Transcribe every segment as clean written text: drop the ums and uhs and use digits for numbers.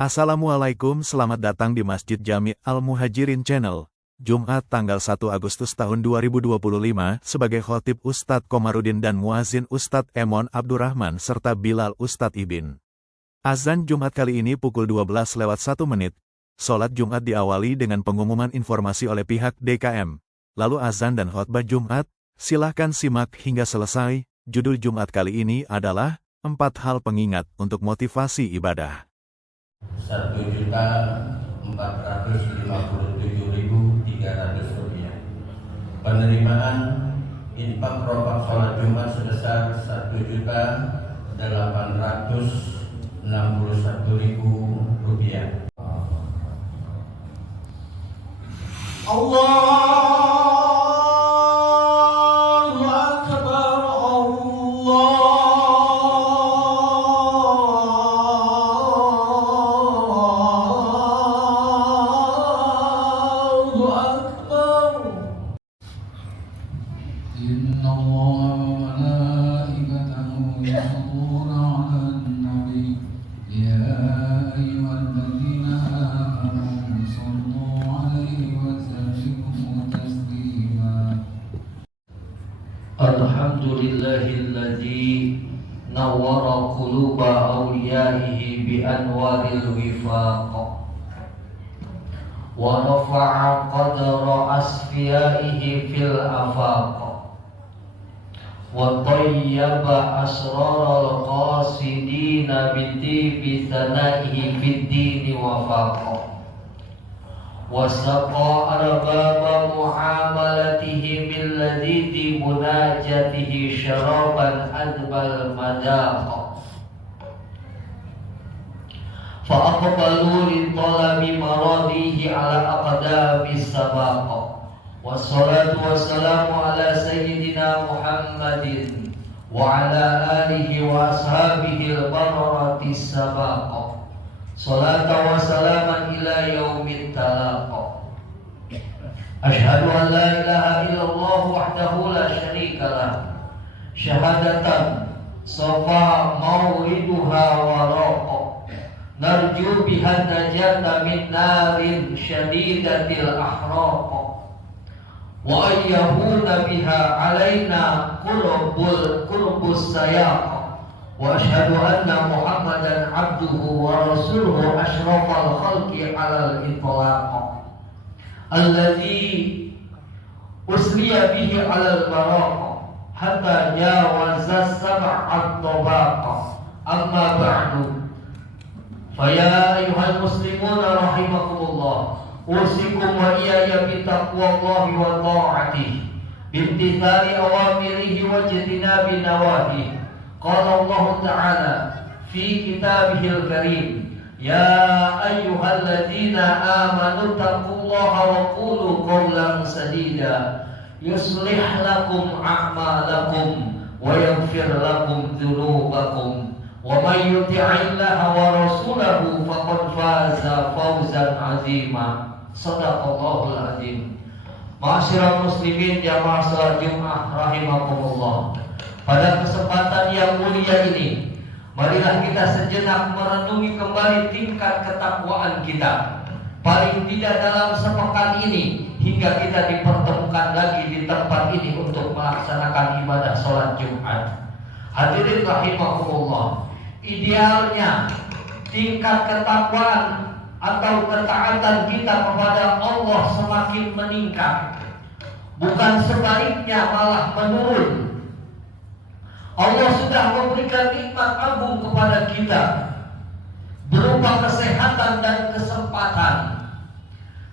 Assalamualaikum, selamat datang di Masjid Jami Al-Muhajirin Channel. Jumat tanggal 1 Agustus tahun 2025, sebagai khotib Ustadz Komarudin dan muazin Ustadz Emon Abdurrahman serta Bilal Ustadz Ibin. Azan Jumat kali ini pukul 12:01. Sholat Jumat diawali dengan pengumuman informasi oleh pihak DKM. Lalu azan dan khotbah Jumat, silahkan simak hingga selesai. Judul Jumat kali ini adalah 4 hal pengingat untuk motivasi ibadah. 1.457.300 rupiah. Penerimaan infak rokok sholat Jumat sebesar 1.861.000 rupiah. Allahu Akbar, Allahu Akbar. Inna Allah wa malaikatahu yusalluna 'alan nabi ya ayyuhalladzina amanu sallu 'alaihi wa sallimu taslima. Alhamdulillahilladzi nawwara quluba awliyaihi bi anwaril wifaq wa rafa'a qadra asfiyaihi fil afaq wa tayyaba asraral qasidina bi sanaihi fid dini wa faqa وسقى أرباب معاملته باللذيذ مناجته شرابا أدبى المذاق فأقبلوا لطلب مراضيه على أقدام السباق والصلاة والسلام على سيدنا محمد وعلى آله وأصحابه البررة السباق صلاة وسلاما إلى يوم التلاق. أشهد أن لا إله إلا الله وحده لا شريك له شهادة صفى موردها وراق نرجو بها النجاة من نار شديدة الأحراق وأن يهون بها علينا قرب السياق. وأشهد أن محمدا عبده ورسوله أشرف الخلق على الإطلاق الذي أسري به على البراق حتى جاوز السبع الطباق. أما بعد فيا أيها المسلمون رحمكم الله أوصيكم وإياي بتقوى الله وطاعته بامتثال أوامره واجتناب نواهيه. قال الله تعالى في كتابه الكريم يا أيها الذين آمنوا اتقوا الله وقولوا قولا سديدا يصلح لكم أعمالكم ويغفر لكم ذنوبكم ومن يطع الله ورسوله فقد فاز فوزا عظيما. صدق الله العظيم. Ma'asyiral muslimin jamaah salat Jumat rahimakumullah. Pada kesempatan yang mulia ini, marilah kita sejenak merenungi kembali tingkat ketakwaan kita. Paling tidak dalam sepekan ini, hingga kita dipertemukan lagi di tempat ini untuk melaksanakan ibadah sholat Jumat. Hadirin rahimakumullah, idealnya tingkat ketakwaan atau ketaatan kita kepada Allah semakin meningkat, bukan sebaliknya malah menurun. Allah sudah memberikan nikmat agung kepada kita berupa kesehatan dan kesempatan.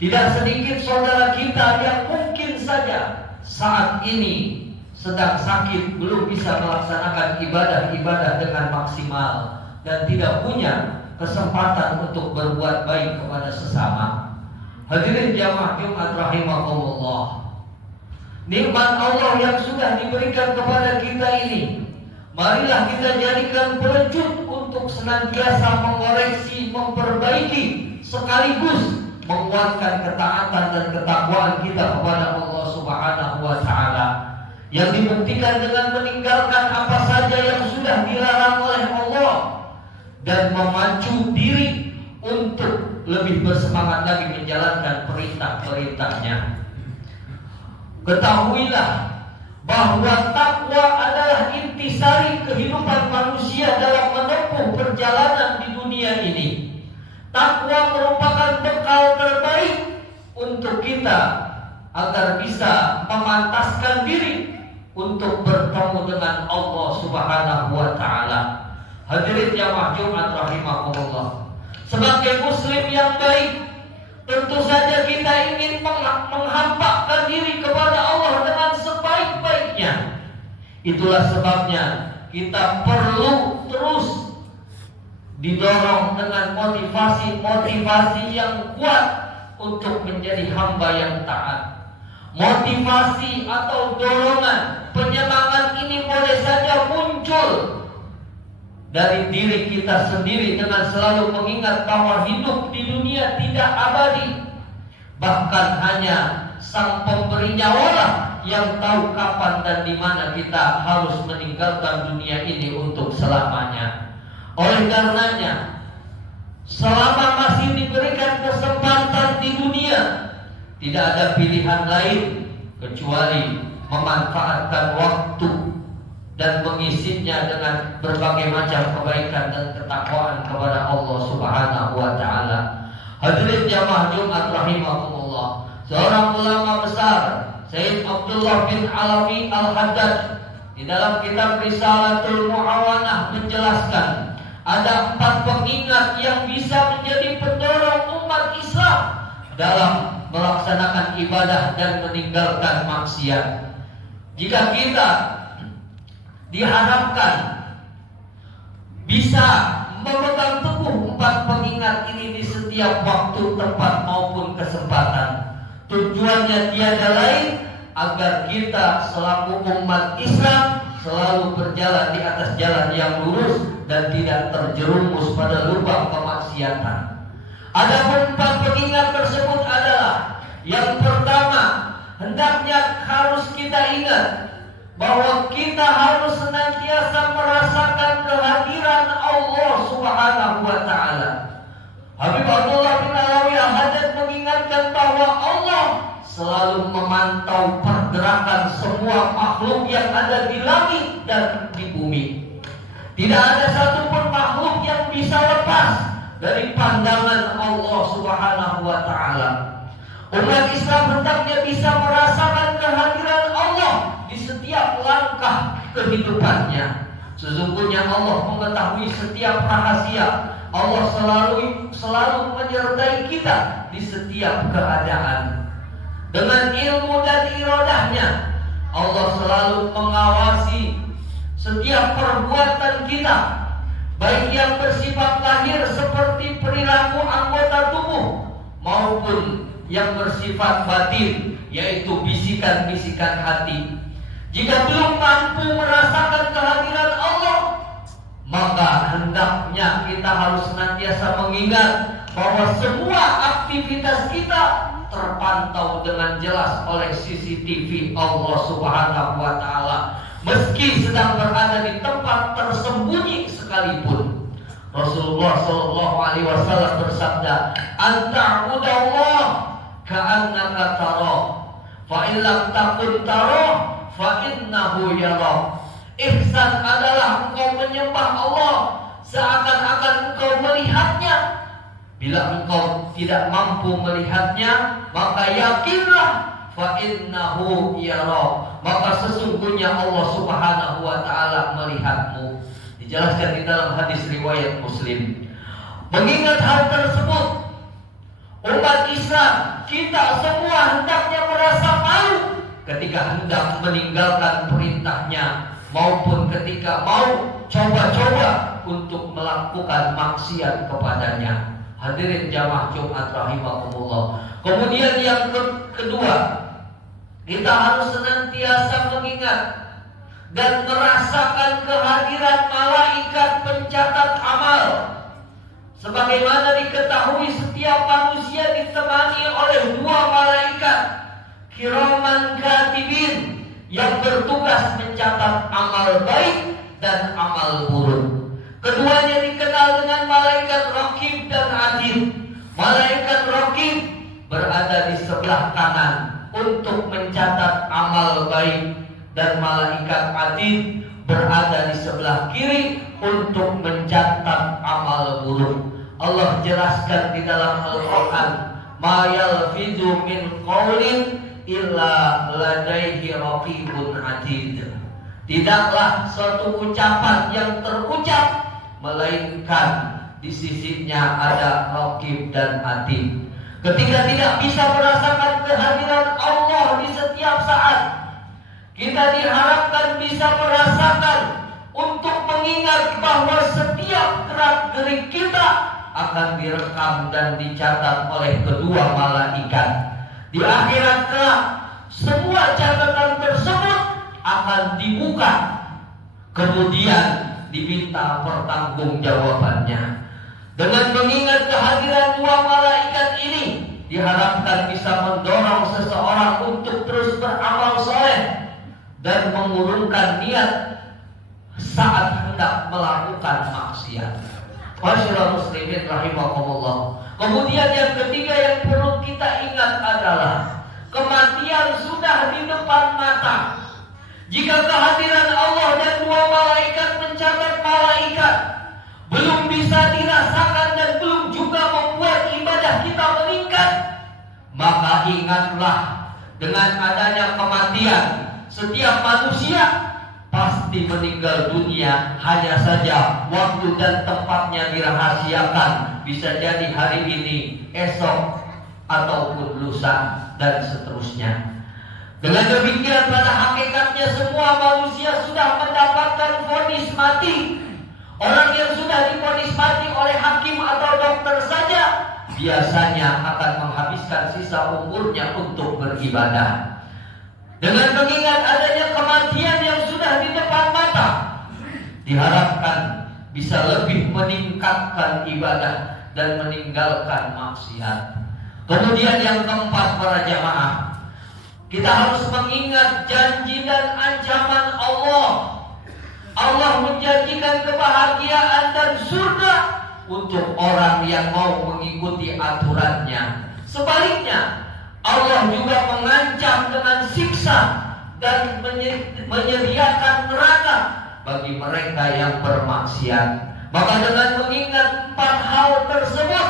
Tidak sedikit saudara kita yang mungkin saja saat ini sedang sakit, belum bisa melaksanakan ibadah-ibadah dengan maksimal dan tidak punya kesempatan untuk berbuat baik kepada sesama. Hadirin jamaah Jumat rahimakumullah, nikmat Allah yang sudah diberikan kepada kita ini, marilah kita jadikan pelecut untuk senantiasa mengoreksi, memperbaiki, sekaligus menguatkan ketaatan dan ketakwaan kita kepada Allah Subhanahu wa Ta'ala, yang dibuktikan dengan meninggalkan apa saja yang sudah dilarang oleh Allah dan memacu diri untuk lebih bersemangat lagi menjalankan perintah-perintahnya. Ketahuilah bahwa takwa adalah intisari kehidupan manusia dalam menempuh perjalanan di dunia ini. Takwa merupakan bekal terbaik untuk kita agar bisa memantaskan diri untuk bertemu dengan Allah Subhanahu wa taala. Hadirin jamaah Jumat rahimakumullah. Sebagai muslim yang baik, tentu saja kita ingin menghampakkan diri kepada Allah dengan sebaik-baiknya. Itulah sebabnya kita perlu terus didorong dengan motivasi-motivasi yang kuat untuk menjadi hamba yang taat. Motivasi atau dorongan, penyemangat ini boleh saja muncul dari diri kita sendiri dengan selalu mengingat bahwa hidup di dunia tidak abadi. Bahkan hanya Sang Pemberi nyawalah yang tahu kapan dan di mana kita harus meninggalkan dunia ini untuk selamanya. Oleh karenanya, selama masih diberikan kesempatan di dunia, tidak ada pilihan lain kecuali memanfaatkan waktu dan mengisinya dengan berbagai macam kebaikan dan ketakwaan kepada Allah Subhanahu wa taala. Hadirin jamaah Jumat rahimakumullah. Seorang ulama besar, Sayyid Abdullah bin Alawi Al-Haddad, di dalam kitab Risalatul Mu'awanah menjelaskan ada 4 pengingat yang bisa menjadi pendorong umat Islam dalam melaksanakan ibadah dan meninggalkan maksiat. Jika kita diharapkan bisa memegang teguh 4 pengingat ini di setiap waktu, tempat maupun kesempatan. Tujuannya tiada lain agar kita selaku umat Islam selalu berjalan di atas jalan yang lurus dan tidak terjerumus pada lubang kemaksiatan. Adapun 4 pengingat tersebut adalah: yang pertama, hendaknya harus kita ingat bahwa kita harus senantiasa merasakan kehadiran Allah Subhanahu wa taala. Habib Abdullah bin Alawi Al-Haddad mengingatkan bahwa Allah selalu memantau pergerakan semua makhluk yang ada di langit dan di bumi. Tidak ada satupun makhluk yang bisa lepas dari pandangan Allah Subhanahu wa taala. Umat Islam hendaknya bisa merasakan kehadiran Allah di setiap langkah kehidupannya. Sesungguhnya Allah mengetahui setiap rahasia. Allah selalu menyertai kita di setiap keadaan. Dengan ilmu dan iradahnya, Allah selalu mengawasi setiap perbuatan kita, baik yang bersifat lahir seperti perilaku anggota tubuh maupun yang bersifat batin, yaitu bisikan-bisikan hati. Jika belum mampu merasakan kehadiran Allah, maka hendaknya kita harus senantiasa mengingat bahwa semua aktivitas kita terpantau dengan jelas oleh CCTV Allah Subhanahu wa taala, meski sedang berada di tempat tersembunyi sekalipun. Rasulullah sallallahu alaihi wasallam bersabda, "Anta'budallah ka'annaka tarah, fa in lam takun tarah fa innahu yarah." Ihsan adalah engkau menyembah Allah seakan-akan engkau melihatnya. Bila engkau tidak mampu melihatnya, maka yakinlah fa innahu yarah, maka sesungguhnya Allah Subhanahu wa taala melihatmu. Dijelaskan di dalam hadis riwayat Muslim. Mengingat hal tersebut, umat Islam, kita semua hendaknya merasa malu ketika hendak meninggalkan perintahnya maupun ketika mau coba-coba untuk melakukan maksiat kepadanya. Hadirin jamaah Jumat rahimakumullah. Kemudian yang kedua, kita harus senantiasa mengingat dan merasakan kehadiran malaikat pencatat amal. Sebagaimana diketahui, setiap manusia ditemani oleh 2 malaikat kiraman katibin yang bertugas mencatat amal baik dan amal buruk. Keduanya dikenal dengan malaikat Raqib dan Atid. Malaikat Raqib berada di sebelah kanan untuk mencatat amal baik, dan malaikat Atid berada di sebelah kiri untuk mencatat amal buruk. Allah jelaskan di dalam Al-Quran, ma yalfidhu min qawlin illa ladaihi raqibun atid. Tidaklah suatu ucapan yang terucap melainkan di sisinya ada Raqib dan Atid. Ketika tidak bisa merasakan kehadiran Allah di setiap saat, kita diharapkan bisa merasakan untuk mengingat bahwa setiap gerak-gerik kita akan direkam dan dicatat oleh kedua malaikat. Di akhirat kelak, semua catatan tersebut akan dibuka, kemudian diminta pertanggungjawabannya. Dengan mengingat kehadiran dua malaikat ini, diharapkan bisa mendorong seseorang untuk terus beramal soleh dan mengurungkan niat saat hendak melakukan maksiat. Masyaallah muslimin rahimakumullah. Kemudian yang ketiga yang perlu kita ingat adalah kematian sudah di depan mata. Jika kehadiran Allah dan dua malaikat mencatat malaikat belum bisa dirasakan dan belum juga membuat ibadah kita meningkat, maka ingatlah dengan adanya kematian, setiap manusia pasti meninggal dunia. Hanya saja waktu dan tempatnya dirahasiakan, bisa jadi hari ini, esok, ataupun lusa, dan seterusnya. Dengan demikian pada hakikatnya semua manusia sudah mendapatkan vonis mati. Orang yang sudah divonis mati oleh hakim atau dokter saja biasanya akan menghabiskan sisa umurnya untuk beribadah. Dengan mengingat adanya kematian yang sudah di depan mata, diharapkan bisa lebih meningkatkan ibadah dan meninggalkan maksiat. Kemudian yang keempat, para jamaah, kita harus mengingat janji dan ancaman Allah. Allah menjanjikan kebahagiaan dan surga untuk orang yang mau mengikuti aturannya. Sebaliknya, Allah juga mengancam dengan siksa dan menyediakan neraka bagi mereka yang bermaksiat. Maka dengan mengingat empat hal tersebut,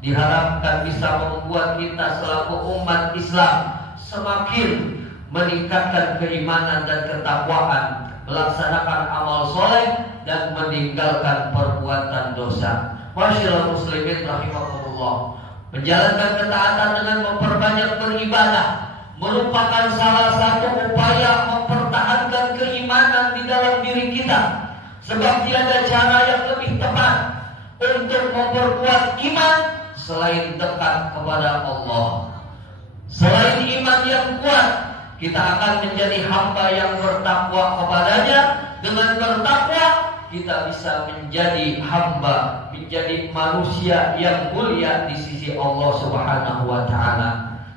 diharapkan bisa membuat kita selaku umat Islam semakin meningkatkan keimanan dan ketakwaan, melaksanakan amal soleh dan meninggalkan perbuatan dosa. Masyaallah muslimin rahimakumullah. Menjalankan ketaatan dengan memperbanyak beribadah merupakan salah satu upaya mempertahankan keimanan di dalam diri kita. Sebab tiada cara yang lebih tepat untuk memperkuat iman selain dekat kepada Allah. Selain iman yang kuat, kita akan menjadi hamba yang bertakwa kepadanya. Dengan bertakwa, kita bisa menjadi hamba, menjadi manusia yang mulia di sisi Allah Subhanahu wa Ta'ala.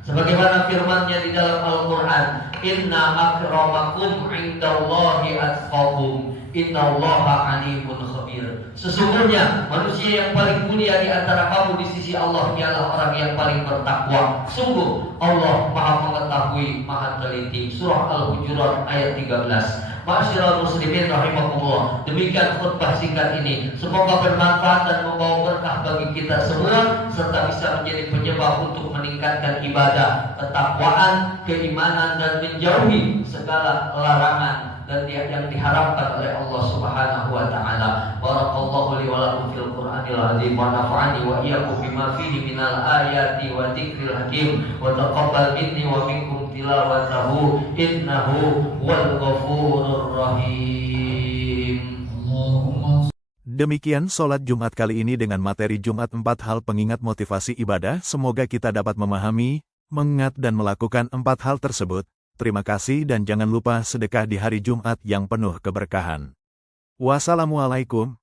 Sebagaimana firman-Nya di dalam Al-Quran, Inna akramakum indallahi atqakum, innallaha alimun khabir. Sesungguhnya manusia yang paling mulia di antara kamu di sisi Allah ialah orang yang paling bertakwa. Sungguh Allah Maha mengetahui, Maha teliti. Surah Al-Hujurat ayat 13. Masyaallah muslimin rahimakumullah. Demikian khutbah singkat ini. Semoga bermanfaat dan membawa berkah bagi kita semua, serta bisa menjadi penyebab untuk meningkatkan ibadah, ketakwaan, keimanan, dan menjauhi segala larangan dan yang diharapkan oleh Allah Subhanahu wa Ta'ala. Barakallahu li wa lakum fil Qur'anil azim wa nafa'ani wa iyyakum bima fihi minal ayati wa dzikril hakim wa taqabbal minni wa minkum tilawatahu innahu wal ghafurur rahim. Demikian sholat Jumat kali ini dengan materi Jumat 4 hal pengingat motivasi ibadah. Semoga kita dapat memahami, mengingat dan melakukan 4 hal tersebut. Terima kasih dan jangan lupa sedekah di hari Jumat yang penuh keberkahan. Wassalamualaikum